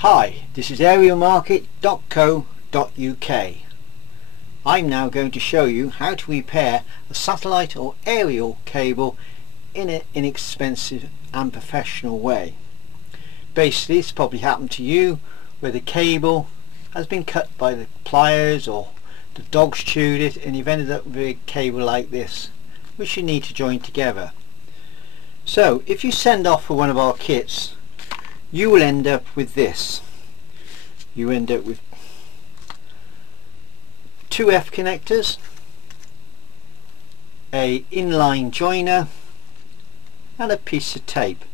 Hi, this is aerialmarket.co.uk. I'm now going to show you how to repair a satellite or aerial cable in an inexpensive and professional way. Basically, it's probably happened to you where the cable has been cut by the pliers or the dogs chewed it and you've ended up with a cable like this, which you need to join together. So if you send off for one of our kits, you will end up with this. You end up with two F connectors, a inline joiner and a piece of tape.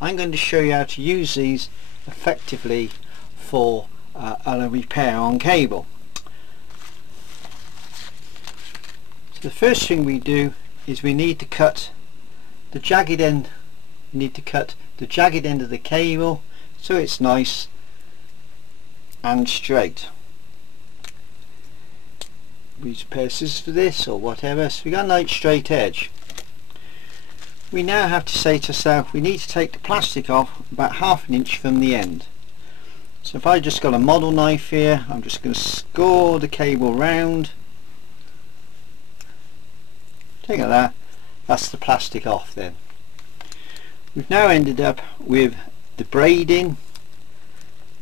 I'm going to show you how to use these effectively for a repair on cable. So the first thing we do is we need to cut the jagged end. We need to cut the jagged end of the cable so it's nice and straight. We use a pair of scissors for this or whatever, so we got a nice straight edge. We now have to say to ourselves we need to take the plastic off about ½ an inch from the end. So if I just got a model knife here, I'm just going to score the cable round. Take that, that's the plastic off then. We've now ended up with the braiding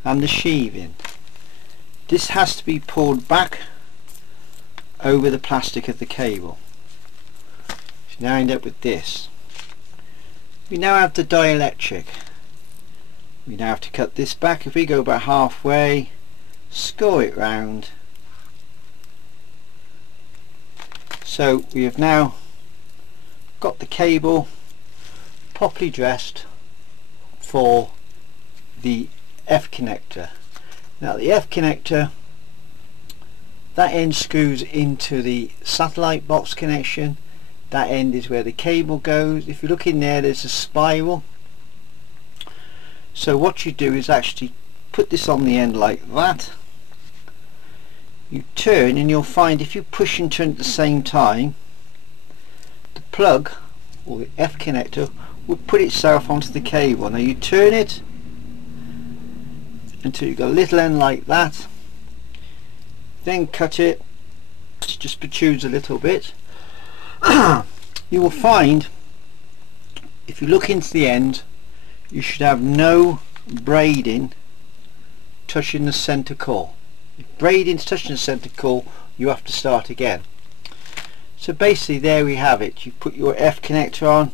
and the sheathing. This has to be pulled back over the plastic of the cable. So now end up with this. We now have the dielectric. We now have to cut this back. If we go about halfway, score it round. So we have now got the cable properly dressed for the F connector. Now the F connector, that end screws into the satellite box connection. That end is where the cable goes. If you look in there, there's a spiral. So what you do is actually put this on the end like that. You turn and you'll find if you push and turn at the same time, the plug or the F connector will put itself onto the cable. Now you turn it until you've got a little end like that, then cut it, it just protrudes a little bit. You will find if you look into the end you should have no braiding touching the center core. If braiding's touching the center core, you have to start again. So basically there we have it. You put your F connector on.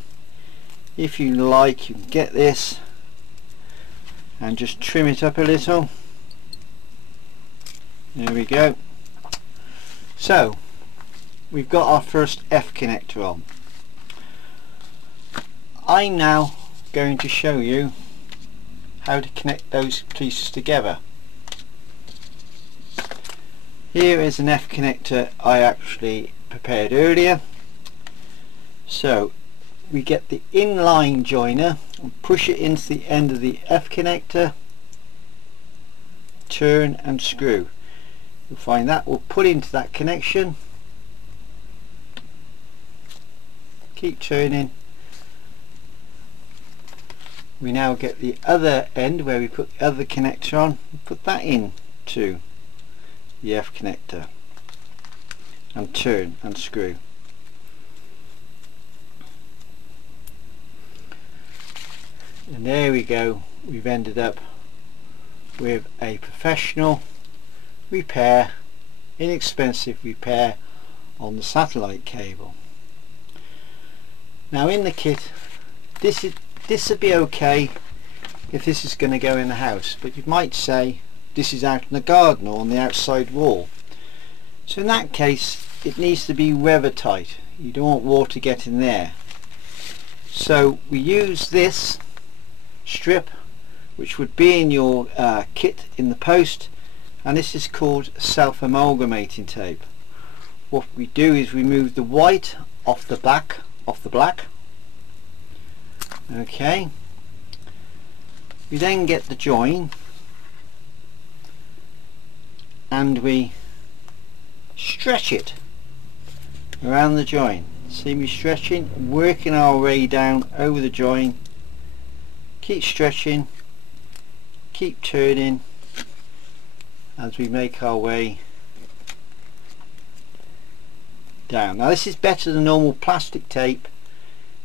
If you like, you can get this and just trim it up a little. There we go. So we've got our first F connector on. I'm now going to show you how to connect those pieces together. Here is an F connector I actually prepared earlier. So we get the inline joiner and push it into the end of the F connector, turn and screw. You'll find that will pull into that connection. Keep turning. We now get the other end where we put the other connector on, put that in to the F connector and turn and screw. And there we go, we've ended up with a professional repair, inexpensive repair on the satellite cable. Now in the kit, this would be okay if this is going to go in the house, but you might say this is out in the garden or on the outside wall. So in that case it needs to be weather tight. You don't want water to get in there. So we use this strip which would be in your kit in the post, and this is called self-amalgamating tape. What we do is remove the white off the black. Okay, we then get the join and we stretch it around the join. See me stretching, working our way down over the join. Keep stretching, keep turning as we make our way down. Now this is better than normal plastic tape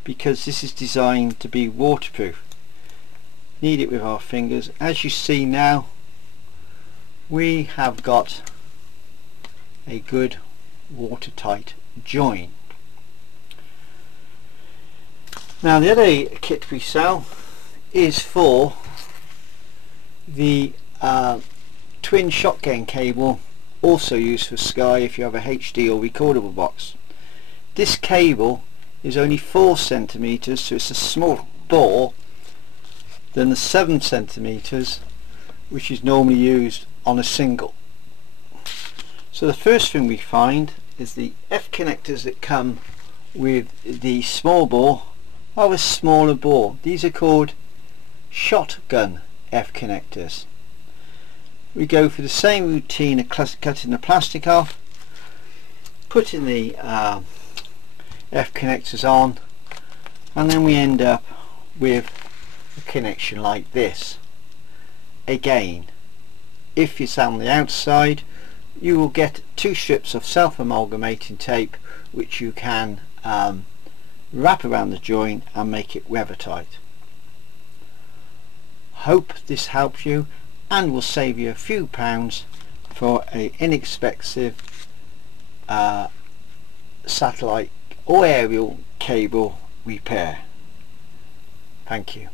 because this is designed to be waterproof. Knead it with our fingers. As you see now, we have got a good watertight join. Now the other kit we sell is for the twin shotgun cable, also used for Sky if you have a HD or recordable box. This cable is only 4 centimeters, so it's a smaller bore than the 7 centimeters which is normally used on a single. So the first thing we find is the F connectors that come with the small bore are a smaller bore. These are called shotgun F connectors. We go for the same routine of cutting the plastic off, putting the F connectors on, and then we end up with a connection like this. Again, if it's on the outside, you will get 2 strips of self-amalgamating tape which you can wrap around the joint and make it weather tight. Hope this helps you and will save you a few pounds for an inexpensive satellite or aerial cable repair. Thank you.